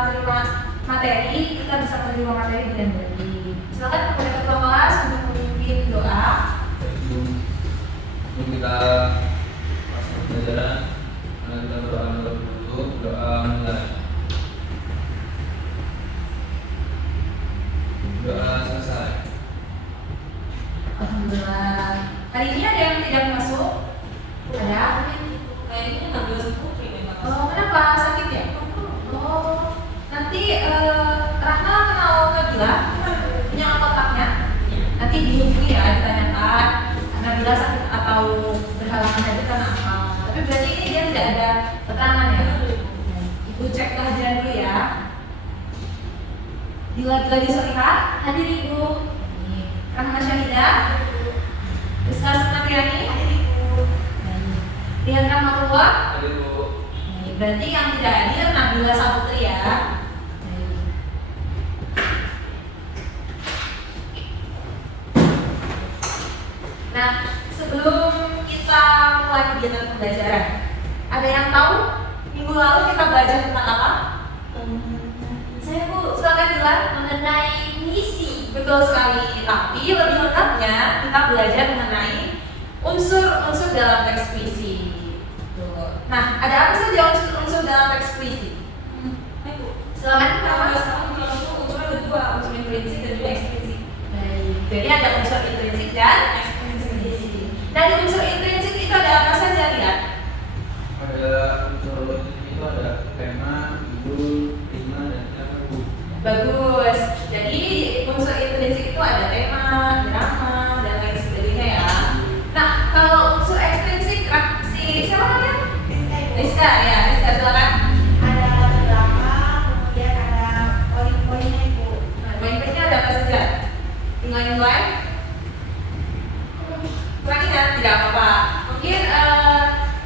menerima materi, kita bisa menerima materi dengan baik. Silakan kepada ketua kelas untuk memimpin doa. Sebelum kita masuk pelajaran, kita berdoa dulu, doa mulai. Doa selesai. Alhamdulillah. Hari ini ada yang tidak masuk? Ada? Kayaknya ngambil sepuluh ini. Oh, kenapa? Sakit ya? Oh, nanti Rahma kenal Nabila? Punya kontaknya? Nanti dihubungi ya, ditanyakan Nabila sakit atau berhalangan hadir karena apa. Tapi berarti ini dia tidak ada keterangan ya? Ibu cek kehadiran dulu ya. Bila Soliha, hadir Ibu. Rahma Syahidah, Rizka Sunatriani, hadir Ibu. Rian Rahmatullah, Hadir Bu. berarti yang tidak hadir Nabila Saputri ya. Nah, sebelum kita mulai kegiatan pembelajaran, ada yang tahu minggu lalu kita belajar tentang apa? Saya Bu, Silakan Dila. mengenai misi. Betul sekali. Tapi lebih lengkapnya kita belajar mengenai unsur-unsur dalam teks puisi. Tuh. Nah, ada apa saja unsur-unsur dalam teks puisi? Bu, Silakan kalau Rahma. sekarang unsurnya ada dua, unsur intrinsik dan juga ekstrinsik. Baik. Jadi ada unsur intrinsik dan ekstrinsik. Dari unsur intrinsik itu ada apa saja lihat? Ada unsur itu ada tema, judul, rima, dan lagu. Bagus. Jadi unsur intrinsik itu ada tema, irama, dan lain sebagainya ya. Nah, kalau unsur ekstrinsik, siapa namanya? Rizka ya, Rizka silakan. Ada latar belakang, kemudian ada poin-poinnya Ibu. Nah, poin-poinnya ada apa saja? Nilai-nilai? Kurang ingat, tidak apa-apa. Mungkin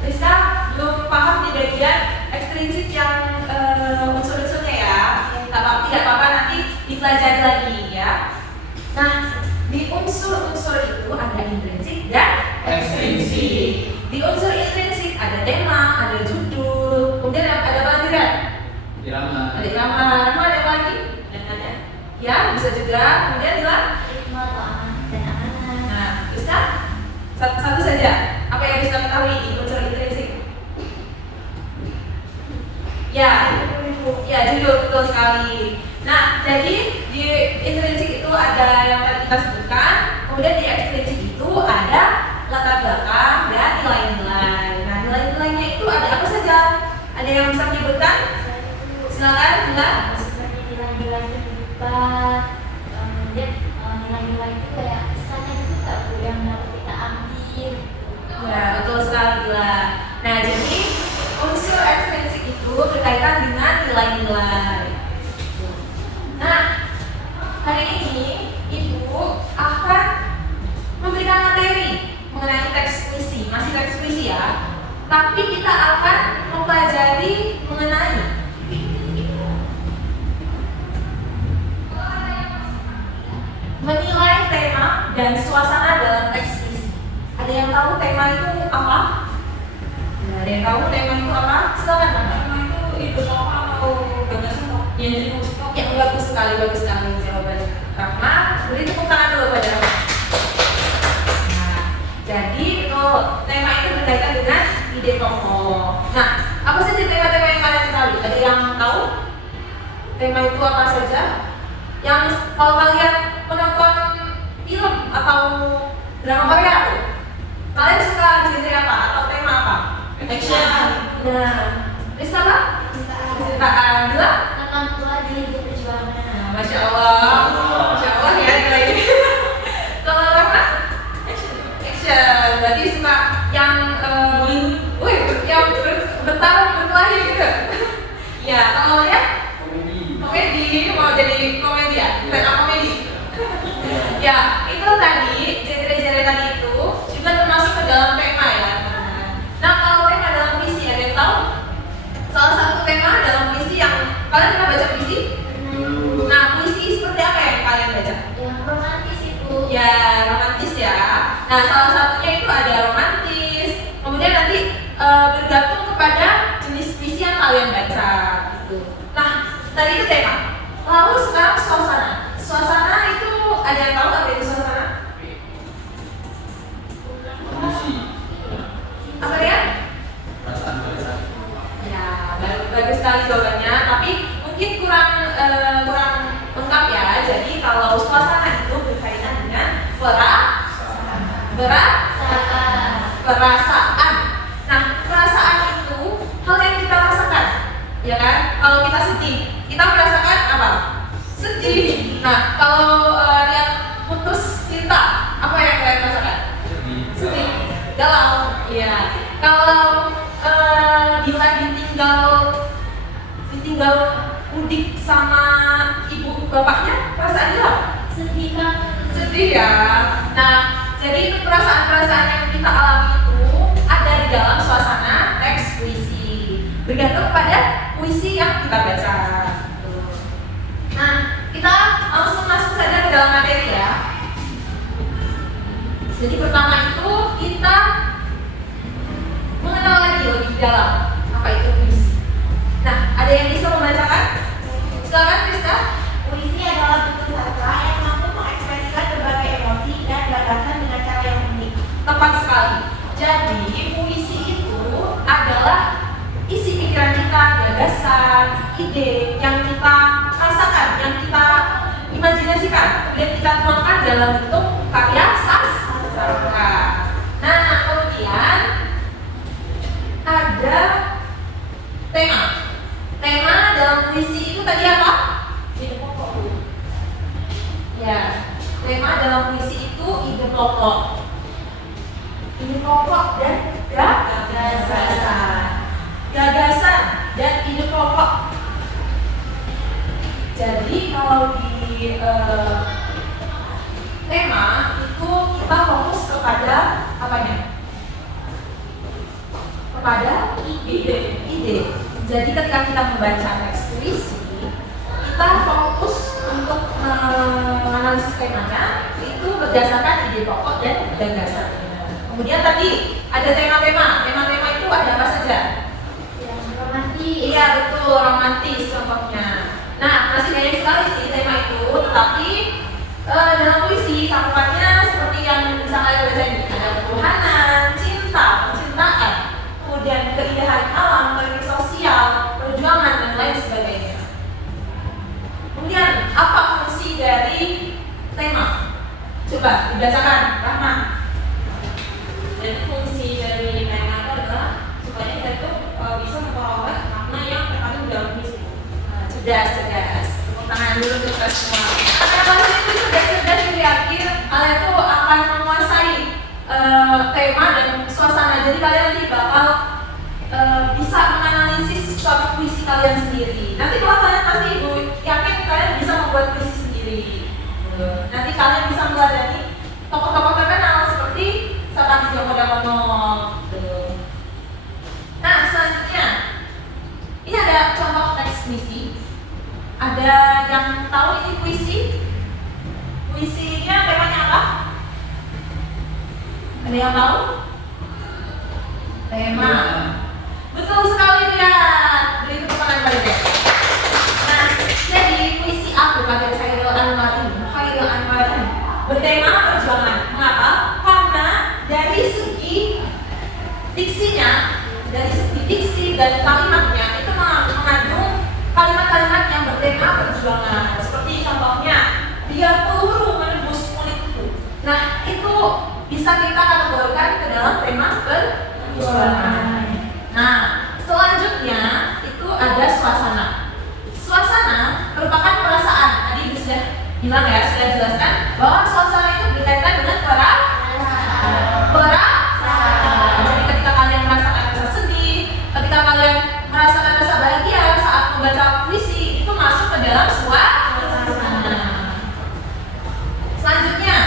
Rizka belum paham di bagian ekstrinsik yang unsur-unsurnya ya. Tidak apa-apa, nanti dipelajari lagi ya. Nah, di unsur-unsur itu ada intrinsik dan ekstrinsik. Di unsur intrinsik ada tema, ada judul, kemudian ada apa lagi kan? Irama. Ada irama, ada apa lagi? Dan ada Ya, bisa juga. Kemudian bilang, ritme atau amanah dan amanah. nah, bisa satu saja. Apa yang bisa ketahui di unsur intrinsik? Ya, judul betul sekali. Nah, jadi di intrinsik itu ada yang tadi kita sebutkan, kemudian di ekstrinsik itu ada latar belakang dan nilai-nilai. Nah, nilai-nilainya itu ada apa saja? Ada yang bisa menyebutkan? Silakan, Bila. Seperti nilai-nilai kehidupan, kemudian nilai-nilai itu kayak pesannya itu nggak Bu, yang dapat kita ambil. Ya, betul sekali, Bila. Nah, jadi unsur ekstrinsik itu berkaitan dengan nilai-nilai. Nah, hari ini Ibu akan memberikan materi mengenai teks puisi, masih teks puisi ya. Tapi kita akan mempelajari mengenai menilai tema dan suasana dalam teks puisi. Ada yang tahu tema itu apa? Ada yang tahu tema itu apa? Silakan, Pak. Tema itu apa atau gagasan apa? Ya jadi musikal. Ya, bagus sekali jawabannya. Rahma, beri tepuk tangan dulu pada Rahma. Nah, jadi betul, tema itu berkaitan dengan ide tokoh. Nah, apa saja tema-tema yang kalian ketahui? Ada yang tahu? Tema itu apa saja? Yang kalau kalian menonton film atau drama Korea tuh, kalian suka genre apa atau tema apa? Action. Nah, Rizka apa? Cintaan. Bila? Akan tua di hidup perjuangan. Nah, Masya Allah ya nilai ini. Kalau Rahma? Action. Berarti suka yang yang bertarung berkelahi gitu. Ya, kalau ya komedi, mau jadi komedi ya? Stand up komedi. Ya, itu tadi genre-genre tadi itu juga termasuk ke dalam tema ya. Nah, kalau tema dalam puisi ada yang tahu? Salah satu tema dalam puisi yang kalian pernah baca puisi? Nah, puisi seperti apa yang kalian baca? Yang romantis itu. Ya, romantis ya. Nah, salah satunya itu ada romantis. Kemudian nanti bergantung kepada jenis puisi yang kalian baca gitu. Nah, Tadi itu tema. Lalu sekarang suasana. Suasana itu ada yang tahu apa itu suasana? Kondisi. Apa dia? Perasaan. Ya, bagus sekali jawabannya. Tapi mungkin kurang lengkap ya. Jadi kalau suasana itu berkaitan dengan perasaan. Nah, perasaan itu hal yang kita rasakan, ya kan? Kalau kita sedih, kita merasakan apa? Sedih. Nah, kalau lihat putus cinta, apa yang kalian rasakan? Sedih. Galau. Iya. Kalau bila ditinggal mudik sama ibu bapaknya, perasaannya apa? Sedih banget. Sedih ya. Nah, jadi itu perasaan-perasaan yang kita alami itu ada di dalam suasana teks puisi. Bergantung pada puisi yang kita baca. Nah, kita langsung masuk saja ke dalam materi ya. Jadi pertama itu kita mengenal lagi lebih dalam apa itu puisi. Nah, ada yang bisa membacakan? Silakan Krista. Puisi adalah bentuk sastra yang mampu mengekspresikan berbagai emosi dan gagasan dengan cara yang unik. Tepat sekali. Jadi puisi itu adalah isi pikiran kita, gagasan, ide yang kita rasakan, yang kita imajinasikan, kemudian kita tuangkan dalam bentuk karya sastra. Nah, kemudian ada tema. Tema dalam puisi itu tadi apa? Ide pokok. Ya, tema dalam puisi itu ide pokok. Ide pokok dan gagasan dan ide pokok. Jadi kalau di tema itu kita fokus kepada apanya? Kepada ide. Jadi ketika kita membaca teks puisi, kita fokus untuk menganalisis temanya itu berdasarkan ide pokok dan gagasan. Kemudian tadi ada tema-tema. Tema-tema itu ada apa saja? Yang romantis. Iya betul, romantis contohnya. Nah, masih banyak sekali sih tema itu, tetapi dalam puisi cakupannya seperti yang bisa kalian baca ini. Ada ketuhanan, cinta, percintaan, kemudian keindahan alam, politik sosial, perjuangan dan lain sebagainya. Kemudian apa fungsi dari tema? Coba dibacakan, Rahma. Dan fungsi dari tema itu adalah supaya kita itu bisa memperoleh makna yang terkandung dalam puisi. Cerdas. Tepuk tangan dulu untuk kita semua. Karena kalau itu cerdas jadi yakin kalian tuh akan menguasai tema dan suasana. Jadi kalian nanti bakal bisa menganalisis suatu puisi kalian sendiri. Nanti kalau kalian pasti ibu yakin kalian bisa membuat puisi sendiri. Nanti kalian bisa meladani tokoh-tokoh terkenal seperti Sapandi Djoko Damono. Nah, selanjutnya ini ada contoh teks puisi. Ada yang tahu ini puisi? Puisinya temanya apa? Ada yang tahu? Tema. Betul sekali ya. Beri tepuk tangan pada dia. Nah, jadi puisi aku kata Khairil Anwar ini bertema perjuangan. Mengapa? Karena dari segi diksinya, dari segi diksi dan kalimatnya itu mengandung kalimat-kalimat yang bertema perjuangan. Seperti contohnya, biar peluru menembus kulitku. Nah, itu bisa kita kategorikan ke dalam tema perjuangan. Nah, selanjutnya itu ada suasana. Suasana merupakan perasaan. Tadi Ibu sudah bilang ya, sudah jelaskan bahwa suasana itu berkaitan dengan perasaan. Jadi ketika kalian merasakan rasa sedih, ketika kalian merasakan rasa bahagia saat membaca puisi, itu masuk ke dalam suasana. Selanjutnya,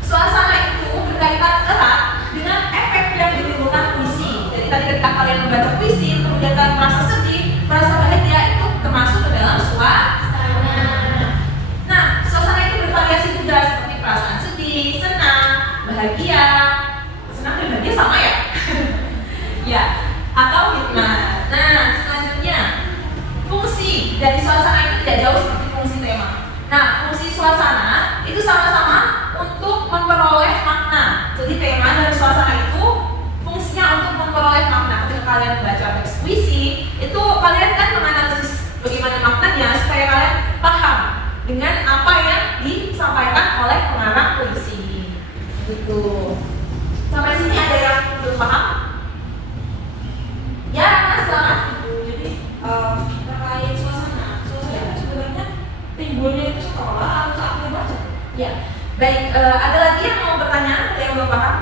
suasana itu berkaitan erat dengan efek yang ditimbulkan puisi. Jadi tadi ketika kalian membaca puisi, kemudian kalian merasa sedih, merasa bahagia, itu termasuk ke dalam suasana. Nah, suasana itu bervariasi juga seperti perasaan tidak jauh seperti fungsi tema. Nah, fungsi suasana itu sama-sama untuk memperoleh makna. Jadi tema dan suasana itu fungsinya untuk memperoleh makna. Ketika kalian membaca teks puisi, itu kalian kan menganalisis bagaimana maknanya supaya kalian paham dengan apa yang disampaikan oleh pengarang puisi. Gitu. Sampai sini ada yang belum paham? Ya, Mas, silakan. Jadi terkait suasana sebenarnya timbulnya itu setelah atau saat membaca. Ya, baik. Ada lagi yang mau bertanya? Ada yang belum paham?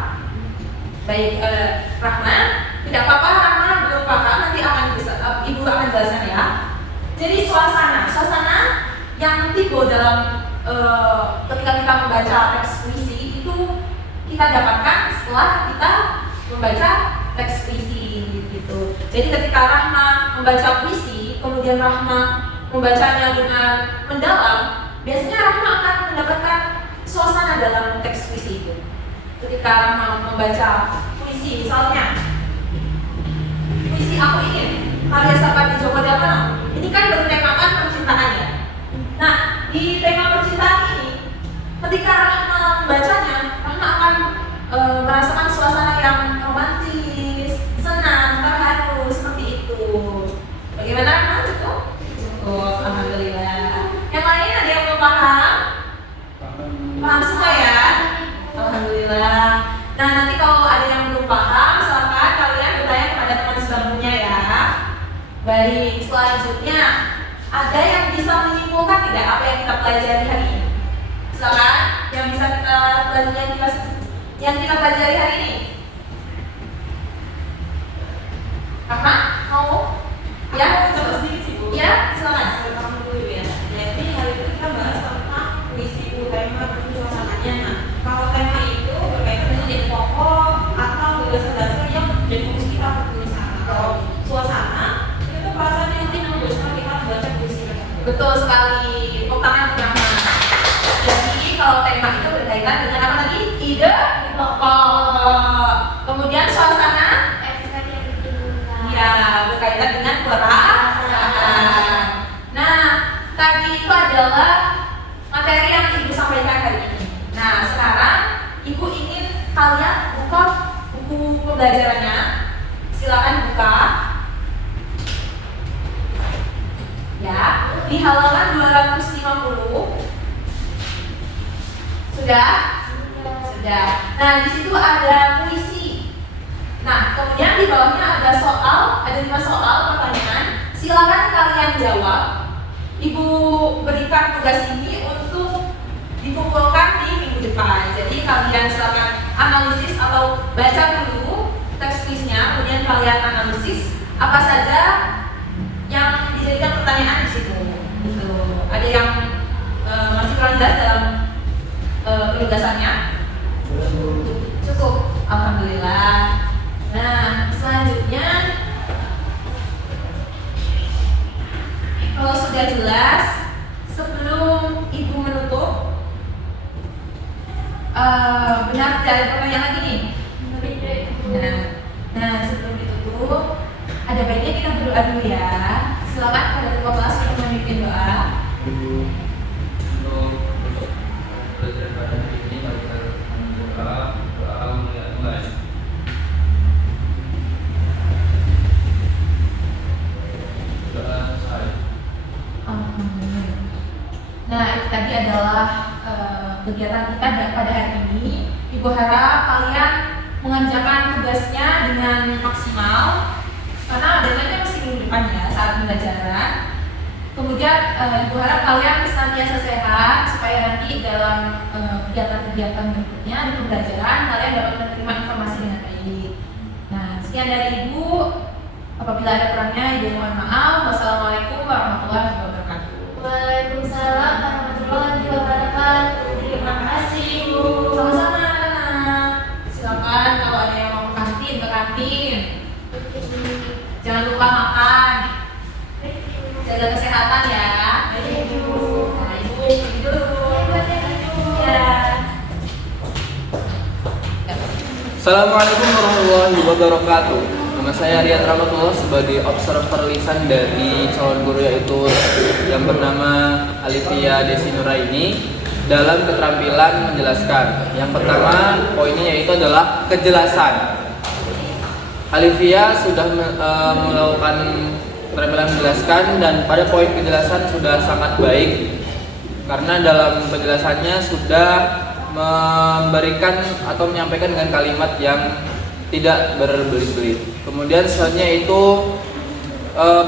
Baik, Rahma. Tidak apa-apa, Rahma belum paham. Nanti akan bisa, Ibu akan jelaskan ya. Jadi suasana yang timbul dalam ketika kita membaca teks puisi itu kita dapatkan setelah kita membaca teks puisi gitu. Jadi ketika Rahma membaca puisi, kemudian Rahma membacanya dengan mendalam, biasanya Rahma akan mendapatkan suasana dalam teks puisi itu. Ketika Rahma membaca puisi, misalnya puisi Aku Ingin karya Sapadi Djoko Damono, ini kan bertemakan percintaan ya. Nah, di tema percintaan ini, ketika Rahma membacanya, Rahma akan merasakan suasana yang romantis, senang, terharu, seperti itu. Bagaimana Rahma? Cukup? Cukup, alhamdulillah. Yang lain ada yang belum paham? Paham semua ya? Alhamdulillah. Nah, nanti kalau ada yang belum paham, silakan kalian bertanya kepada teman sebelumnya ya. Baik, selanjutnya ada yang bisa menyimpulkan tidak apa yang kita pelajari hari ini? Silakan, yang bisa kita pelajari yang kita pelajari hari ini. Rahma, mau? Ya, Coba sedikit sih, Bu. Ya, silakan. Kamu dulu ya. Jadi hari itu kita bahas tentang puisi tema dan suasananya. Nah, kalau tema itu berkaitan dengan ide pokok atau dasar-dasar yang menjadi fungsi kita bertulisan. Kalau suasana itu perasaan yang timbul setelah kita membaca puisi tersebut. Betul sekali. Tepuk tangan untuk Rahma. Jadi kalau tema itu berkaitan dengan apa tadi? Ide pokok. Kemudian suasana, efek yang ditimbulkan. ya berkaitan dengan perasaan. Nah, tadi itu adalah materi yang Ibu sampaikan hari ini. Nah, sekarang Ibu ingin kalian buka buku pembelajarannya. Silakan buka. Ya, di halaman 250. Sudah? Sudah. Nah, di situ ada puisi. Nah, kemudian di bawahnya ada 5 soal pertanyaan. Silakan kalian jawab. Ibu berikan tugas ini untuk dikumpulkan di minggu depan. Jadi kalian silakan analisis atau baca dulu teks puisinya, kemudian kalian analisis apa saja yang dijadikan pertanyaan di situ. Gitu. Ada yang masih kurang jelas dalam penugasannya? Cukup, alhamdulillah. Nah, selanjutnya kalau sudah jelas, sebelum Ibu menutup, benar tidak ada pertanyaan lagi nih? Nah, sebelum ditutup, ada baiknya kita berdoa dulu ya. Silakan pada ketua kelas untuk memimpin doa. Untuk pelajaran pada hari ini mari kita doa mulia Tuhan. Doa selesai. Nah, itu tadi adalah kegiatan kita pada hari ini. Ibu harap kalian mengerjakan tugasnya dengan maksimal, karena deadline-nya masih minggu depan ya saat pembelajaran. Kemudian Ibu harap kalian senantiasa sehat supaya nanti dalam kegiatan-kegiatan berikutnya di pembelajaran kalian dapat menerima informasi dengan baik. Nah, sekian dari Ibu. Apabila ada kurangnya, Ibu mohon maaf. Wassalamualaikum warahmatullahi wabarakatuh. Waalaikumsalam warahmatullahi wabarakatuh. Terima kasih, Bu. Sama-sama, anak-anak. Silakan kalau ada yang mau ke kantin. Jangan lupa makan. Jaga kesehatan ya. Nah, Ibu pergi dulu. Ya. Assalamualaikum warahmatullahi wabarakatuh. Nama Nama saya Riyad Rahmatullah sebagai observer lisan dari calon guru yaitu yang bernama Alifia Desi Nuraini dalam keterampilan menjelaskan. Yang pertama poinnya yaitu adalah kejelasan. Alifia sudah melakukan keterampilan menjelaskan dan pada poin kejelasan sudah sangat baik karena dalam penjelasannya sudah memberikan atau menyampaikan dengan kalimat yang tidak berbelit-belit. Kemudian selanjutnya itu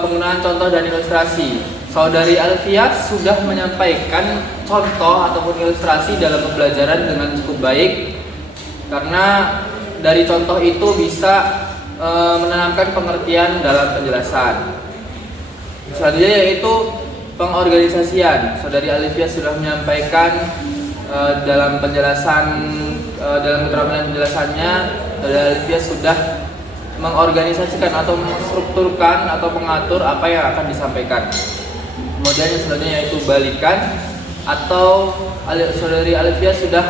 penggunaan contoh dan ilustrasi. Saudari Alfia sudah menyampaikan contoh ataupun ilustrasi dalam pembelajaran dengan cukup baik karena dari contoh itu bisa menanamkan pengertian dalam penjelasan. Selanjutnya yaitu pengorganisasian. Saudari Alfia sudah menyampaikan dalam penjelasan dalam keterampilan penjelasannya, Saudari Alfia sudah mengorganisasikan atau menstrukturkan atau mengatur apa yang akan disampaikan. Kemudian yang selanjutnya yaitu balikan atau Saudari Alfia sudah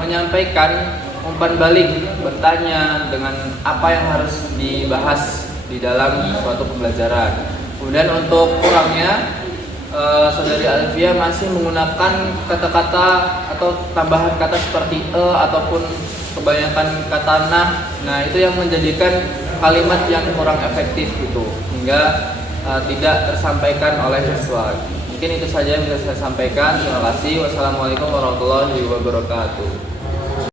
menyampaikan umpan balik, bertanya dengan apa yang harus dibahas di dalam suatu pembelajaran. Kemudian untuk kurangnya Saudari Alfia masih menggunakan kata-kata atau tambahan kata seperti ataupun kebanyakan kata nah. Nah, itu yang menjadikan kalimat yang kurang efektif gitu, hingga tidak tersampaikan oleh siswa. Mungkin itu saja yang bisa saya sampaikan. Terima kasih. Wassalamualaikum warahmatullahi wabarakatuh.